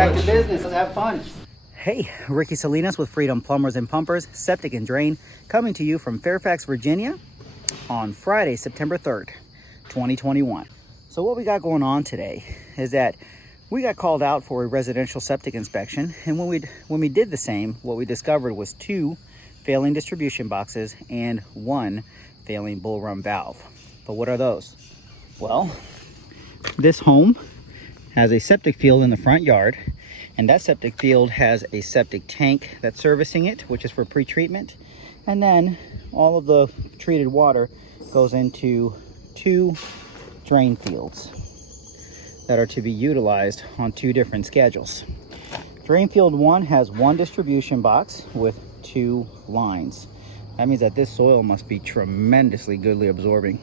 back to business. Let's have fun. Hey, Ricky Salinas with Freedom Plumbers and Pumpers, Septic and Drain, coming to you from Fairfax, Virginia on Friday, September 3rd, 2021. So what we got going on today is that we got called out for a residential septic inspection, and when we did the same, what we discovered was 2 failing distribution boxes and 1 failing bull run valve. But what are those? Well, this home has a septic field in the front yard, and that septic field has a septic tank that's servicing it, which is for pre-treatment, and then all of the treated water goes into 2 drain fields that are to be utilized on 2 different schedules. Drain field 1 has 1 distribution box with 2 lines. That means that this soil must be tremendously goodly absorbing.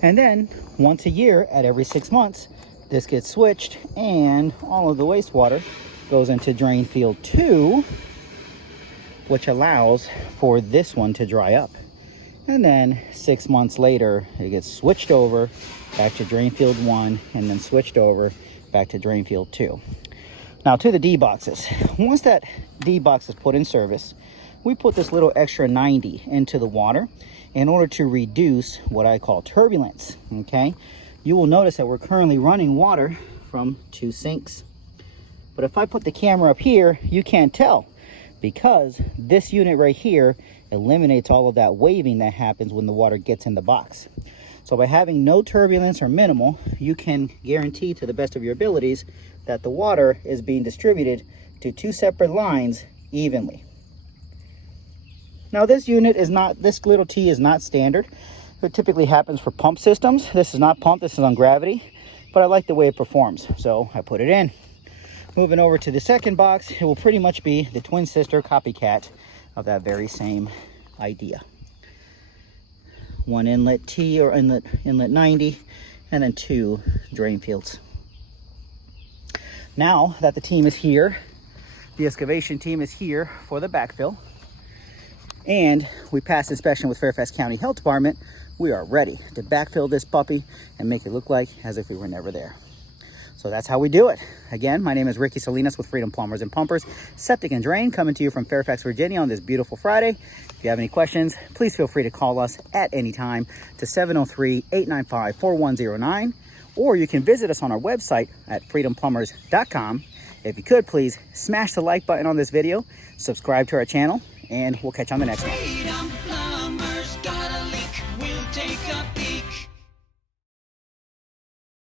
And then once a year, at every 6 months, this gets switched and all of the wastewater goes into drain field 2, which allows for this one to dry up. And then 6 months later, it gets switched over back to drain field 1 and then switched over back to drain field 2. Now to the D boxes. Once that D box is put in service, we put this little extra 90 into the water in order to reduce what I call turbulence, okay? You will notice that we're currently running water from 2 sinks. But if I put the camera up here, you can't tell, because this unit right here eliminates all of that waving that happens when the water gets in the box. So by having no turbulence or minimal, you can guarantee to the best of your abilities that the water is being distributed to 2 separate lines evenly. Now this unit is not, this little T is not standard. It typically happens for pump systems. This is not pump, this is on gravity, but I like the way it performs, so I put it in. Moving over to the second box, it will pretty much be the twin sister copycat of that very same idea. 1 inlet T or inlet 90, and then 2 drain fields. Now that the team is here, the excavation team is here for the backfill, and we passed inspection with Fairfax County Health Department, we are ready to backfill this puppy and make it look like as if we were never there. So that's how we do it. Again, my name is Ricky Salinas with Freedom Plumbers and Pumpers, Septic and Drain, coming to you from Fairfax, Virginia on this beautiful Friday. If you have any questions, please feel free to call us at any time to 703-895-4109, or you can visit us on our website at freedomplumbers.com. If you could, please smash the like button on this video, subscribe to our channel, and we'll catch you on the next one. Freedom Plumbers got a leak. We'll take up